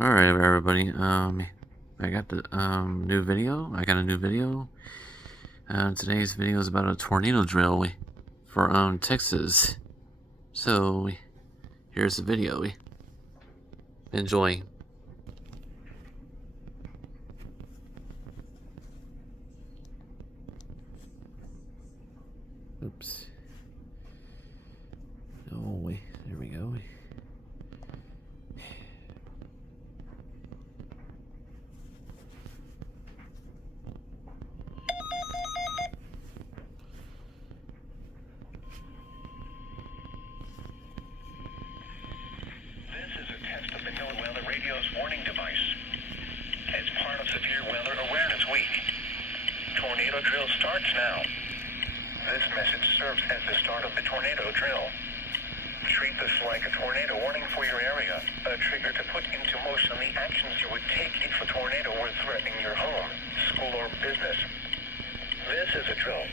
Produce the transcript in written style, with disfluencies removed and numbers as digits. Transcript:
All right, everybody. I got the new video. I got a new video. Today's video is about a tornado drill for Texas. So here's the video. Enjoy. Oops. Oh, there we go. Radio's warning device. It's part of Severe Weather Awareness Week. Tornado drill starts now. This message serves as the start of the tornado drill. Treat this like a tornado warning for your area, a trigger to put into motion the actions you would take if a tornado were threatening your home, school, or business. This is a drill